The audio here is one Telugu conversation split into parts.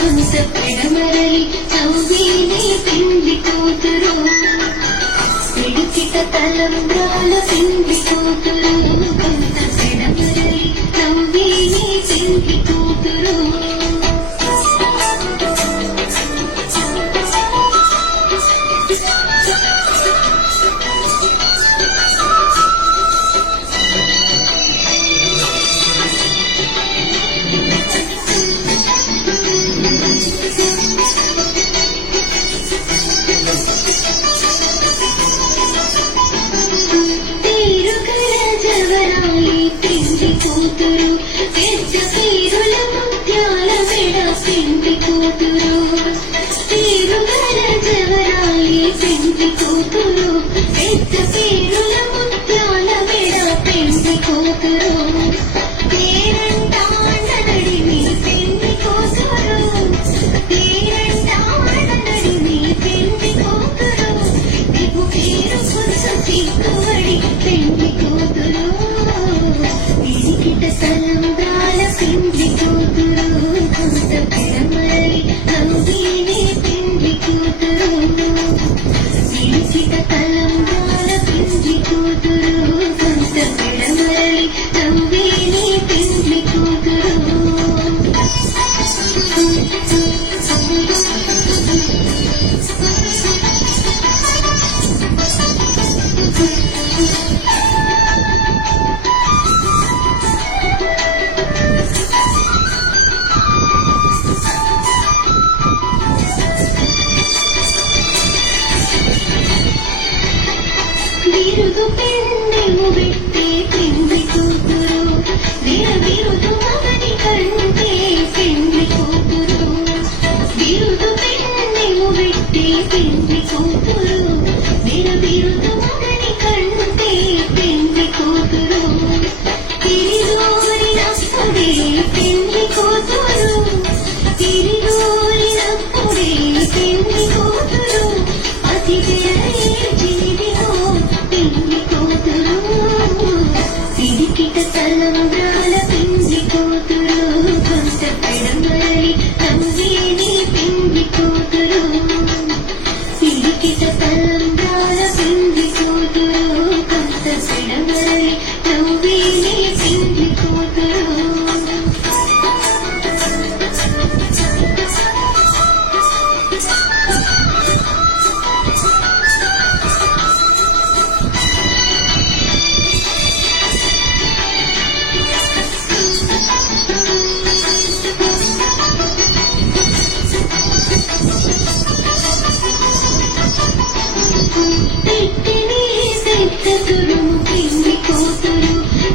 కొంత పెడమరలి నవ్వేనే పెండ్లి కూతురు పిడికిట తలంబ్రాల పెండ్లి కూతురు కొంత పెడమరలి నవ్వేనే పెండ్లి కూతురు కూతురు పెద్ద పేరుల ముత్యాల మెడ పెండ్లి కూతురు పేరుగల జవరాలి పెండ్లి కూతురు పెద్ద పేరుల ముత్యాల మెడ పెండ్లి కూతురు పేరంటాడనడి మీ పెండ్లి కూతురు పేరంటాడనడి మీ పెండ్లి కూతురు నీకు పేరు కొంచెం సిగ్గుబడి పెండ్లి కూతురు పిడికిట తలంబ్రాల పెండ్లి కూతురు కొంత పెడమరలి నవ్వేనే పెండ్లి కూతురు పిడికిట తలంబ్రాల పెండ్లి కూతురు కొంత పెడమరలి నవ్వేనే పెండ్లి కూతురు బిరుదు పెన్నెము పెట్టే పెండ్లి కూతురు బిరుదు మగని కంటే పెండ్లి కూతురు బిరుదు పెన్నెము పెట్టే పెండ్లి కూతురు బిరుదు మగని కంటే పెండ్లి కూతురు తిరిగోరినప్పుడే పెండ్లి కూతురు తిరిగోరినప్పుడే పెండ్లి కూతురు అతి పిడికిట తలంబ్రాల పెండ్లి కూతురు కొంత పెడమరలి నవ్వేనే పెండ్లి కూతురు పిడికిట తలంబ్రాల పెండ్లి కూతురు కొంత పెడమరలి నవ్వేనే పెండ్లి కూతురు తురుము పెండ్లి కూతురు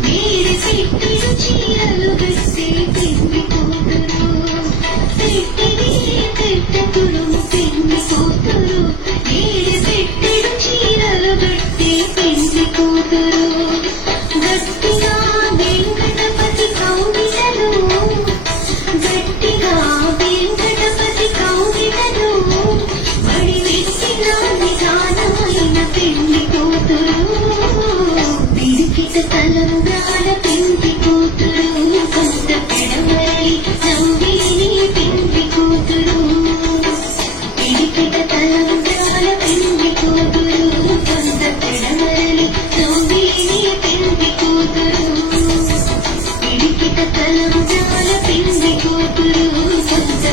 వేడి పెట్టిన చీరలు గట్టే పెండ్లి కూతురు పెట్టిన తురుము పెండ్లి కూతురు వేడి పెట్టిన చీరలు గట్టే పెండ్లి కూతురు గట్టిగా వెంకటపతి కౌగిటలు గట్టిగా వెంకటపతి కౌగిటలు బడి వెట్టిన నిదానమైన పెండ్లి కూతురు పిడికిట తలంబ్రాల పెండ్లి కూతురు కొంత పెడమరలి నవ్వేనే పెండ్లి కూతురు పిడికిట తలంబ్రాల పెండ్లి కూతురు కొంత పెడమరలి నవ్వేనే పెండ్లి కూతురు పిడికిట తలంబ్రాల పెండ్లి కూతురు కొంత